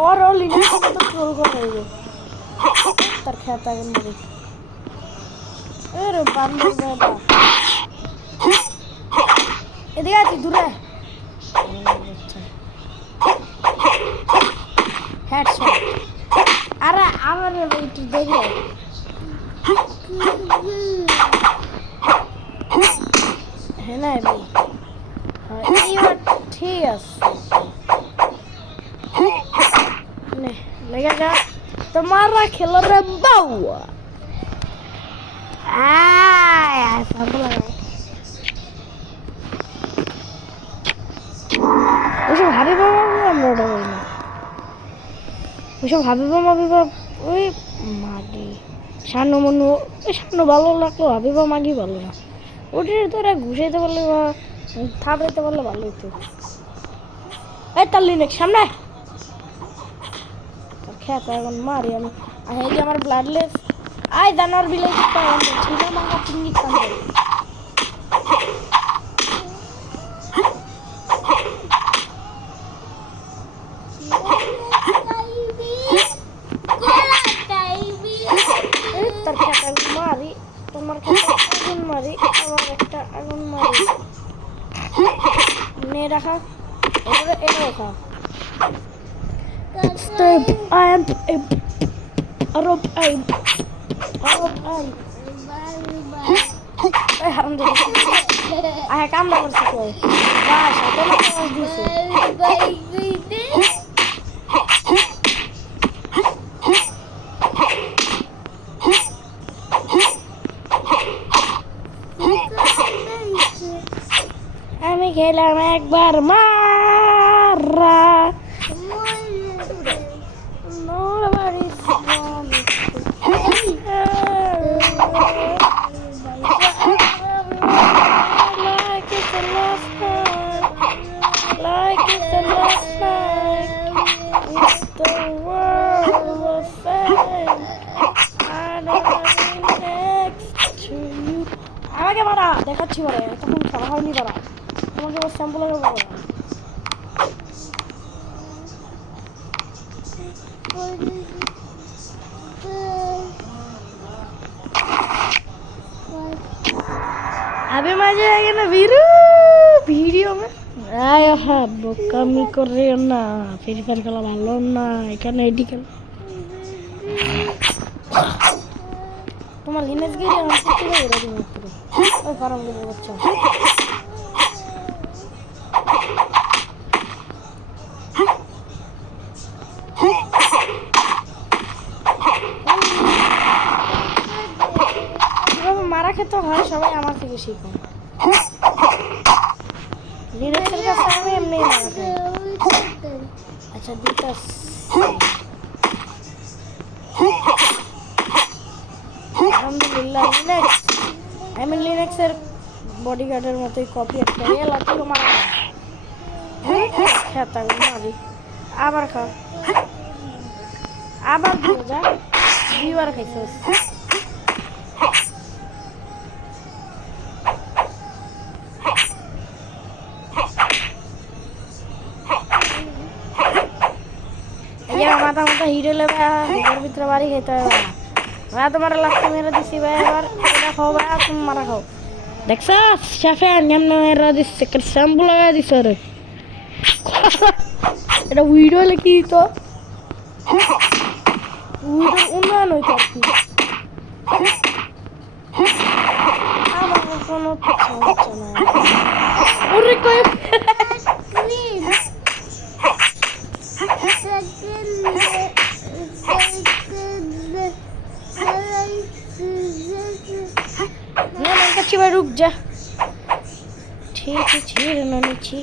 और लिनक्स में तो ट्रोल कर रही है तर खाता है मेरे अरे बंदर बेटा इधर आ दूर है हेडशॉट अरे आवर वेट देखो है ना भाई हाँ ये बात ठीक है लगेगा तुम्हारा खिलौना रंबा हुआ सब लगा ওসব ভাবি বাবা আমরা ওটা বলি না ওসব ভাবি বাবা ওই মাগি সান্ন মনু ওই সান্ন ভালো লাগলো ভাবি বা মাগি ভালো না ওটার তোরা ঘুষাইতে পারলে বা থাপড়াইতে পারলে ভালো হইতো এই তার লিনেক সামনে খেতে এখন মারি আমি এই যে আমার ব্লাডলেস আয় দানার বিলাই ছিল মাঙ্গা চিংড়ি খাবে তার খেতে মারি তোমার খেতে আগুন মারি আমার একটা আগুন মারি নে রাখা এবারে এটা রাখা Step and Arab aim. Eh haram deh. Ah kamu nak bersiko. Wah, saya nak harus disu. Kami kelam ekbar marah. আমাকে মারা দেখাচ্ছি বলে তখন খাওয়া হয়নি তারা তোমাকে আবার স্যাম্পল করবো अभी मजा आएगा ना वीडियो में आया हाँ बोकामी कर रही हो ना फिर कला भालो ना এখানে এডি খেল তোমার লিনেক্স গিয়ে আমি করতে পারি রে মাত্র ওই ফার্ম করে বাচ্চা মারা খেতে হয় সবাই আমার থেকে শিখো লিনেক্সের কাছে আমি এমনি মারা খাই আচ্ছা দিতাস আলহামদুলিল্লাহ লিনেক্স আমি লিনেক্সের বডিগার্ডের মতোই কপি একটা এলা তুলো মারা খেতা মারি আবার খাও আবার দিয়ে যা দুইবার খাইছিস মাথা মাথা হিরো লেবা ঘর ভিতরে বাড়ি খেতে হবে ভাই তোমার লাগতে মেরে দিছি ভাই এবার এটা খাও ভাই তুমি মারা খাও দেখছো শাফেন এমন মেরে দিচ্ছে শ্যাম্পু লাগাই দিছে রে এটা ভিডিও লিখি তো ভিডিও উন্নয়ন হইতো আর কি আমার কোনো সমস্যা নাই ওরে কই रुक जा छी ना छी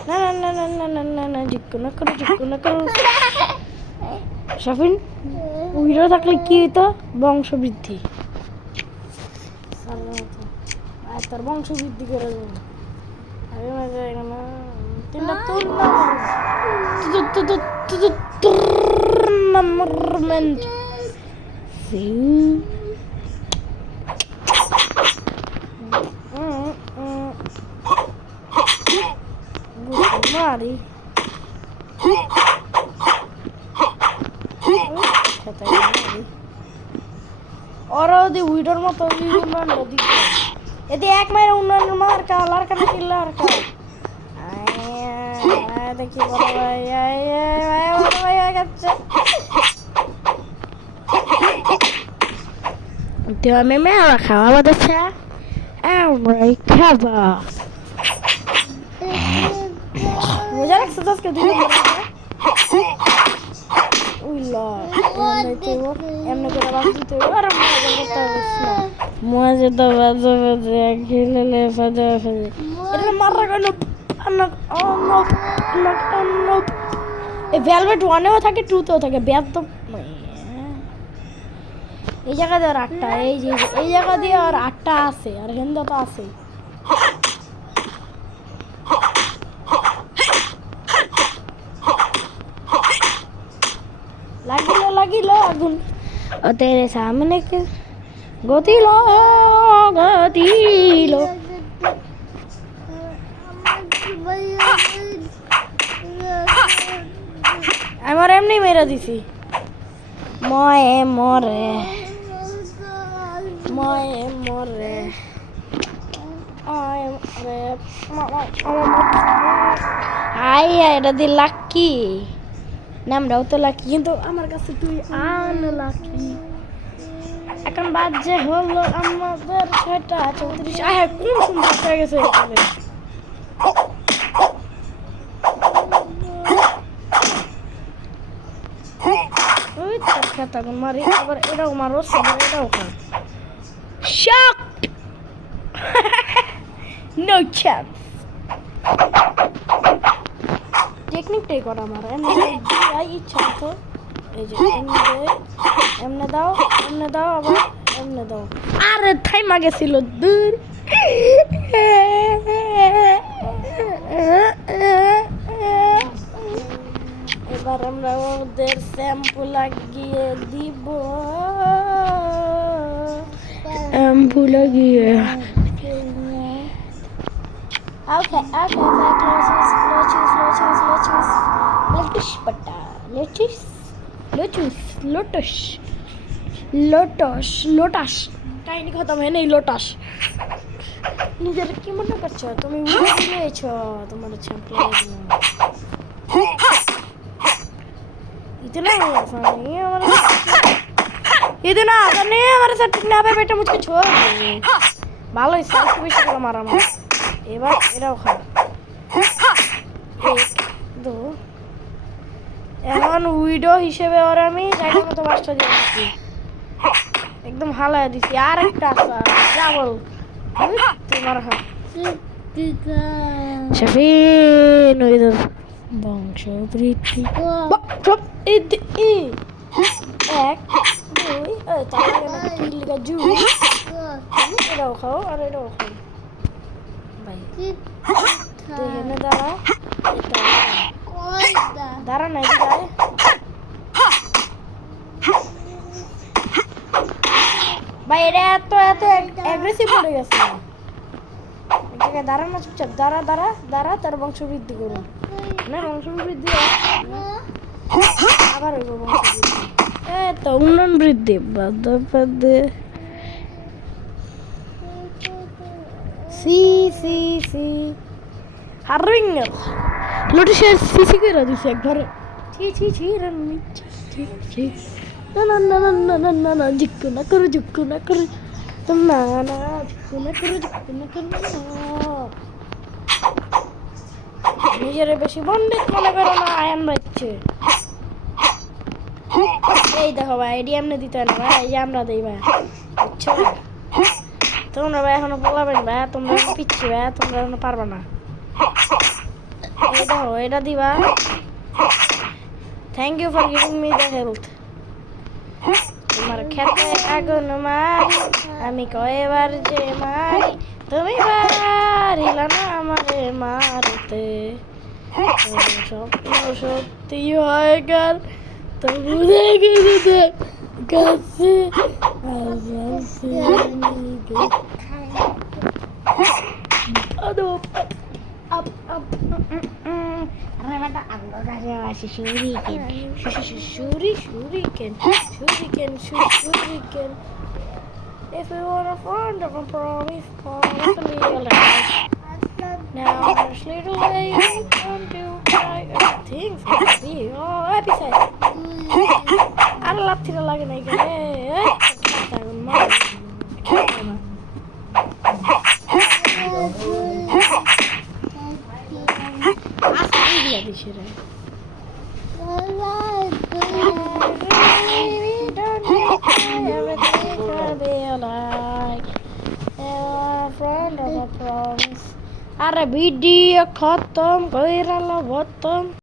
ना ना ना ना ना ना ना जिक्को ना करो শাফিন উইরো থাকলে কি হতো বংশবৃদ্ধি আর তার বংশবৃদ্ধি করে দেবো আরে মজা আয় না তিনটা টুর্নামেন্ট Mari. একসাথে ওরা ওদের উইডোর মতো উন্নয়ন দিচ্ছে এতে এক মায়ের উন্নয়নের মার কাল আর কানে কিল্লা আর কাল দেখি বড় ভাই বড় ভাই হয়ে গেছে আমি মেলা খাওয়া বাদাচ্ছে আমরাই খাবা মজা লাগছে তো আজকে দুই এমনি করে বাঁচতে আর মজা তো বাজে বাজে খেলে ফাজা ফাজে এটা মারা গেল এই ভেলভেট 1-এও থাকে 2-তেও থাকে ব্যাপ তো এই জায়গা দিয়ে আর 8টা এই যে এই জায়গা দিয়ে আর 8টা আছে আর হেন্দা তো আছে লাগিল আগুন तेरे सामने के গতিলো আমার এমনি মেরে দিছি ময়ে মরে এটা দিয়ে লাকি নামটাও তো লাকি কিন্তু আমার কাছে তুই আনলাকি এখন বাজে হলো আমাদের 6:34 কোন সুন্দর হয়ে গেছে ওই তখন মারি আবার এটাও মারো আবার এটাও খা শক নো চান্স টেকনিকটাই করা আমার ইচ্ছা তো এই যে এমনে দাও আবার এমনে দাও আরে থাইমা গেছিল দূর এবার আমরা ওদের শ্যাম্পু লাগিয়ে দিব Okay, লোটাস কাহিনী খতম হয় নাই লোটাস নিজের কি মনে করছো তুমি নিয়েছ তোমার শ্যাম্পু इतना नहीं हमारे साथ टिकना पे बेटा मुझको छोड़ ভালো সাইড বেশি করে মারা আমার এবার এটাও খা 1 2 এখন উইডো হিসেবে আর আমি জায়গা মতো বাসটা দিয়ে দিচ্ছি একদম হালায় দিছি আর একটা আছে যা বল তোমার খা শাফিন ওইদের বংশ বৃদ্ধি এক দুই তাহলে জু এটাও খাও আর এটাও খাও ভাই এখানে দাঁড়া নাই যায় ভাই এটা এত অ্যাগ্রেসিভ হয়ে গেছে দাঁড়া না চুপচাপ দাঁড়া তার বংশ বৃদ্ধি করুন না বংশ বৃদ্ধি আবার হইব বংশ বৃদ্ধি তো উন্নয়ন বৃদ্ধি বাদে সি হারিঙ্গার লোটিসের সিসি করে দিছে একবার ছি না জিক্কু না করো নিজের বেশি বন্ডিত মনে করো না আয়ান বাচ্চে এই দেখো ভাই এডি এমনি দিতে হয় না ভাই এই যে আমরা দিই ভাই বুঝছো তোমরা ভাই এখনো বলাবেন ভাই তোমরা পিচ্ছি ভাই তোমরা এখনো পারবা না এই দেখো এটা দিবা thank you for giving me the health তোমার খেতে আগুন মারি আমি কয়বার যে মারি তুমি পারিলা না আমারে মারতে স্বপ্ন সত্যি হয় গাল তবু দেখে কাছে up Shuriken. If we want a friend of a promise, promise to be alive. Now there's little way we can do try things will be all episode. Ada lap tidak lagi naik tangan mau. Asli dia di sini. Everything will be alright. A friend of a promise. अरे video खत्म गइरहला बत्तम